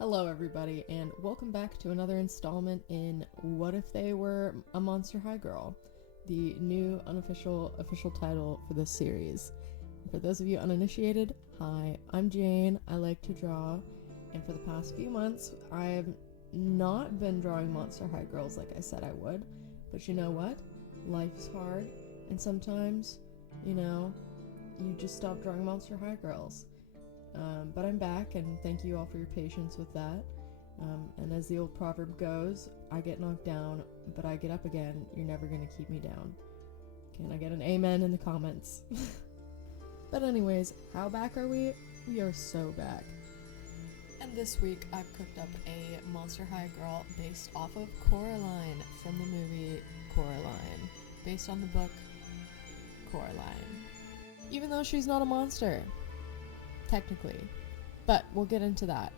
Hello everybody, and welcome back to another installment in What If They Were a Monster High Girl, the new official title for this series. For those of you uninitiated, hi, I'm Jane, I like to draw, and for the past few months, I've not been drawing Monster High Girls like I said I would, but you know what? Life is hard, and sometimes, you just stop drawing Monster High Girls. But I'm back, and thank you all for your patience with that. And as the old proverb goes, I get knocked down, but I get up again. You're never gonna keep me down. Can I get an amen in the comments? But anyways, how back are we? We are so back. And this week, I've cooked up a Monster High Girl based off of Coraline from the movie Coraline, based on the book Coraline. Even though she's not a monster. Technically, but we'll get into that.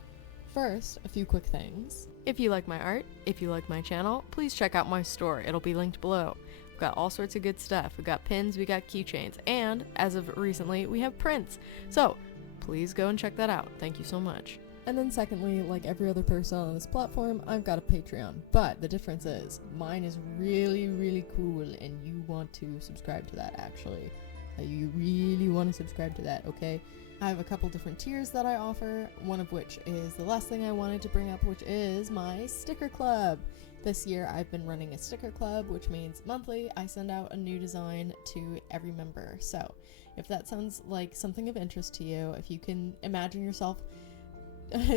First, a few quick things. If you like my art, if you like my channel, please check out my store. It'll be linked below. We've got all sorts of good stuff. We got pins, we got keychains, and as of recently, we have prints. So please go and check that out. Thank you so much. And then secondly, like every other person on this platform, I've got a Patreon. But the difference is, mine is really, really cool, and you want to subscribe to that, actually. You really want to subscribe to that, okay? I have a couple different tiers that I offer, one of which is the last thing I wanted to bring up, which is my sticker club. This year I've been running a sticker club, which means monthly I send out a new design to every member. So if that sounds like something of interest to you, if you can imagine yourself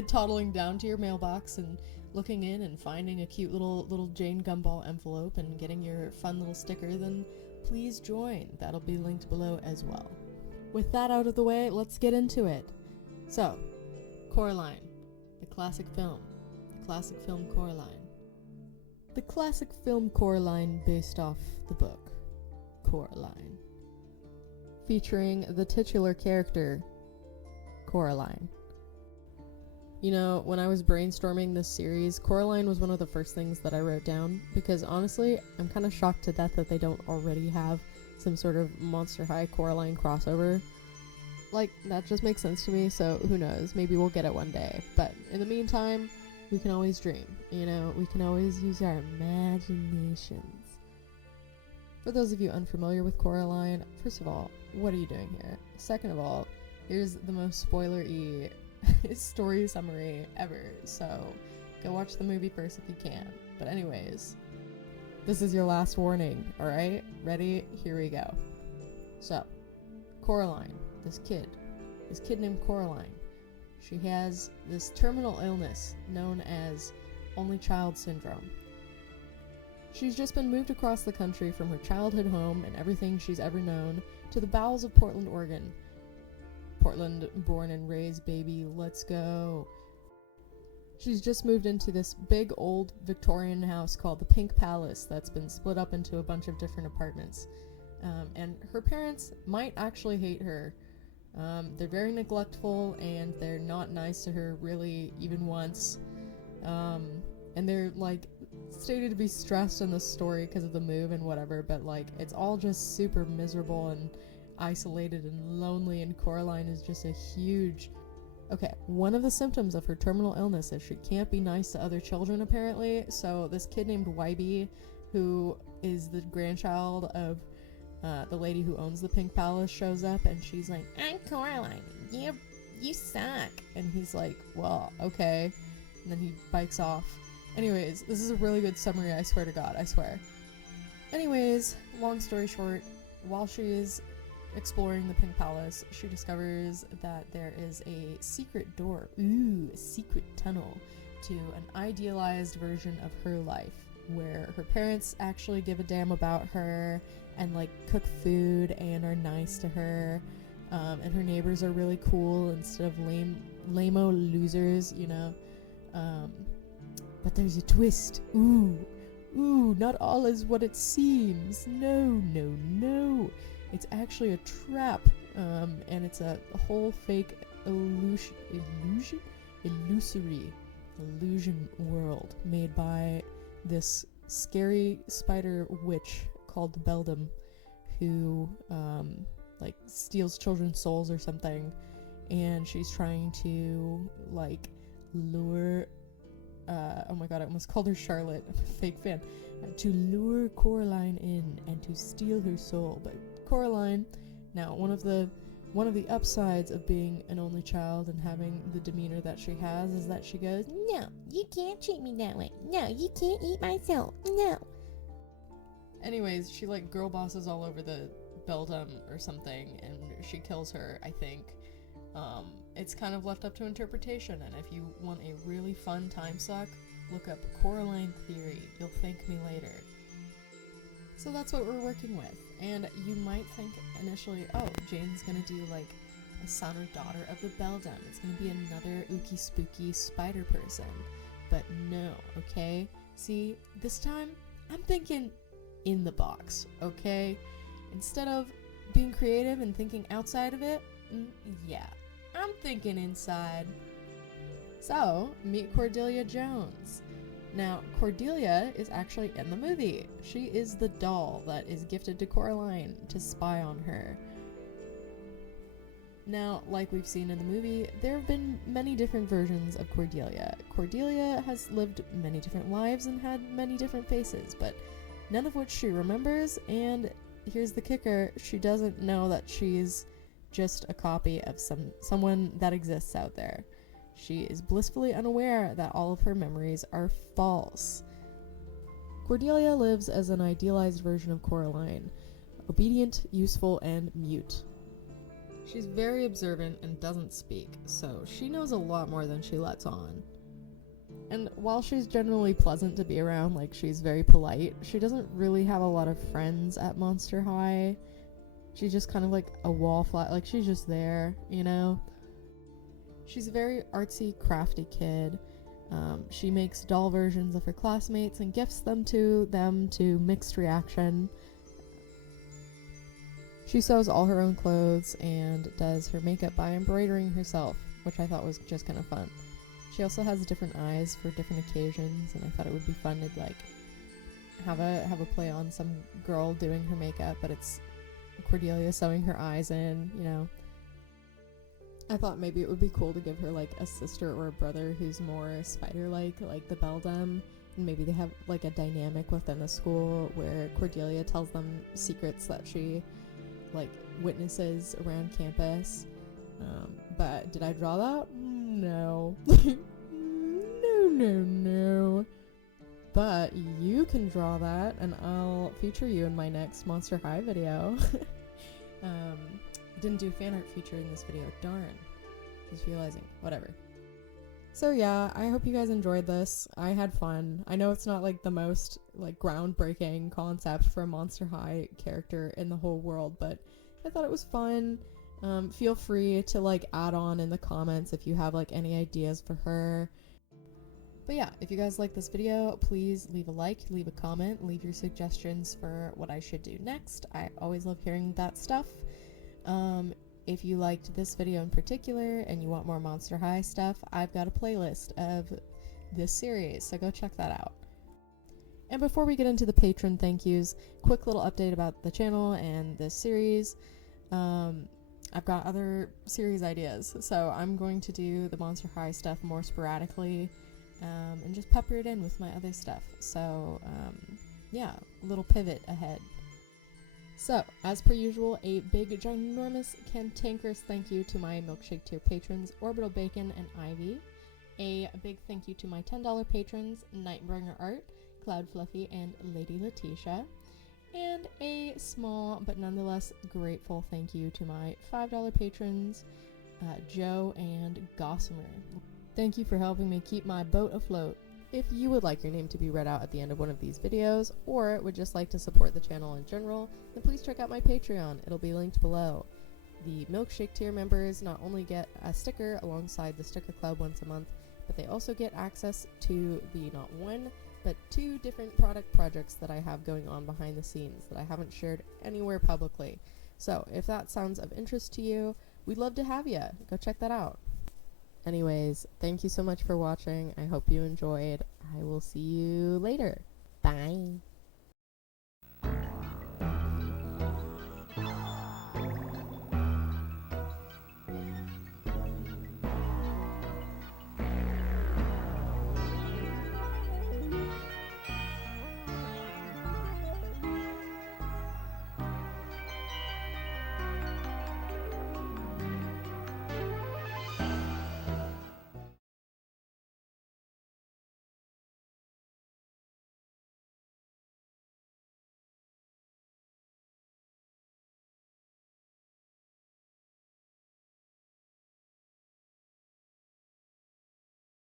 toddling down to your mailbox and looking in and finding a cute little Jane Gumball envelope and getting your fun little sticker, then please join. That'll be linked below as well. With that out of the way, let's get into it. So, Coraline, the classic film Coraline. The classic film Coraline based off the book Coraline, featuring the titular character, Coraline. You know, when I was brainstorming this series, Coraline was one of the first things that I wrote down, because honestly, I'm kind of shocked to death that they don't already have some sort of Monster High Coraline crossover. Like, that just makes sense to me, so who knows, maybe we'll get it one day. But in the meantime, we can always dream, we can always use our imaginations. For those of you unfamiliar with Coraline, first of all, what are you doing here? Second of all, here's the most spoiler-y story summary ever, so go watch the movie first if you can. But anyways, this is your last warning, alright? Ready? Here we go. So, Coraline, this kid named Coraline, she has this terminal illness known as only child syndrome. She's just been moved across the country from her childhood home and everything she's ever known to the bowels of Portland, Oregon. Portland, born and raised, baby, let's go. She's just moved into this big old Victorian house called the Pink Palace that's been split up into a bunch of different apartments. And her parents might actually hate her. They're very neglectful, and they're not nice to her really even once. And they're like stated to be stressed in the story because of the move and whatever, but like it's all just super miserable and isolated and lonely, and Coraline is just a huge... Okay, one of the symptoms of her terminal illness is she can't be nice to other children, apparently. So this kid named Wybie, who is the grandchild of the lady who owns the Pink Palace, shows up, and she's like, "I'm Coraline, you suck." And he's like, "Well, okay." And then he bikes off. Anyways, this is a really good summary, I swear to God, I swear. Anyways, long story short, while she's exploring the Pink Palace, she discovers that there is a secret door, a secret tunnel, to an idealized version of her life, where her parents actually give a damn about her and like cook food and are nice to her, and her neighbors are really cool instead of lame-o losers, but there's a twist. Not all is what it seems. No. It's actually a trap, and it's a whole fake illusory illusion world made by this scary spider witch called Beldam, who steals children's souls or something, and she's trying to lure, oh my god, I almost called her Charlotte, I'm a fake fan, to lure Coraline in and to steal her soul. But Coraline, now one of the upsides of being an only child and having the demeanor that she has is that she goes, "No, you can't treat me that way. No, you can't eat my soul. No." Anyways, she like girl bosses all over the Beldam or something, and she kills her, I think. It's kind of left up to interpretation, and if you want a really fun time suck, look up Coraline Theory. You'll thank me later. So that's what we're working with, and you might think initially, oh, Jane's gonna do like a son or daughter of the Beldam. It's gonna be another ooky spooky spider person. But no, okay? See, this time, I'm thinking in the box, okay? Instead of being creative and thinking outside of it, yeah, I'm thinking inside. So, meet Cordelia Jones. Now, Cordelia is actually in the movie. She is the doll that is gifted to Coraline to spy on her. Now, like we've seen in the movie, there have been many different versions of Cordelia. Cordelia has lived many different lives and had many different faces, but none of which she remembers, and here's the kicker, she doesn't know that she's just a copy of someone that exists out there. She is blissfully unaware that all of her memories are false. Cordelia lives as an idealized version of Coraline, obedient, useful, and mute. She's very observant and doesn't speak, so she knows a lot more than she lets on. And while she's generally pleasant to be around, like she's very polite, she doesn't really have a lot of friends at Monster High. She's just kind of like a wallflower, like she's just there, you know? She's a very artsy, crafty kid. She makes doll versions of her classmates and gifts them to mixed reaction. She sews all her own clothes and does her makeup by embroidering herself, which I thought was just kind of fun. She also has different eyes for different occasions, and I thought it would be fun to like have a play on some girl doing her makeup, but it's Cordelia sewing her eyes in, you know. I thought maybe it would be cool to give her like a sister or a brother who's more spider-like, like the Beldam, and maybe they have like a dynamic within the school where Cordelia tells them secrets that she like witnesses around campus. But did I draw that? No. No. But you can draw that, and I'll feature you in my next Monster High video. Didn't do fan art feature in this video. Darn. Just realizing. Whatever. So yeah, I hope you guys enjoyed this. I had fun. I know it's not like the most like groundbreaking concept for a Monster High character in the whole world, but I thought it was fun. Feel free to like add on in the comments if you have like any ideas for her. But yeah, if you guys like this video, please leave a like, leave a comment, leave your suggestions for what I should do next. I always love hearing that stuff. If you liked this video in particular and you want more Monster High stuff, I've got a playlist of this series, so go check that out. And before we get into the patron thank yous, quick little update about the channel and this series. I've got other series ideas, so I'm going to do the Monster High stuff more sporadically, and just pepper it in with my other stuff. So, yeah, a little pivot ahead. So, as per usual, a big, ginormous, cantankerous thank you to my Milkshake tier patrons, Orbital Bacon and Ivy. A big thank you to my $10 patrons, Nightbringer Art, Cloud Fluffy, and Lady Letitia. And a small, but nonetheless grateful thank you to my $5 patrons, Joe and Gossamer. Thank you for helping me keep my boat afloat. If you would like your name to be read out at the end of one of these videos, or would just like to support the channel in general, then please check out my Patreon. It'll be linked below. The Milkshake tier members not only get a sticker alongside the Sticker Club once a month, but they also get access to the not one, but 2 different product projects that I have going on behind the scenes that I haven't shared anywhere publicly. So if that sounds of interest to you, we'd love to have you. Go check that out. Anyways, thank you so much for watching. I hope you enjoyed. I will see you later. Bye.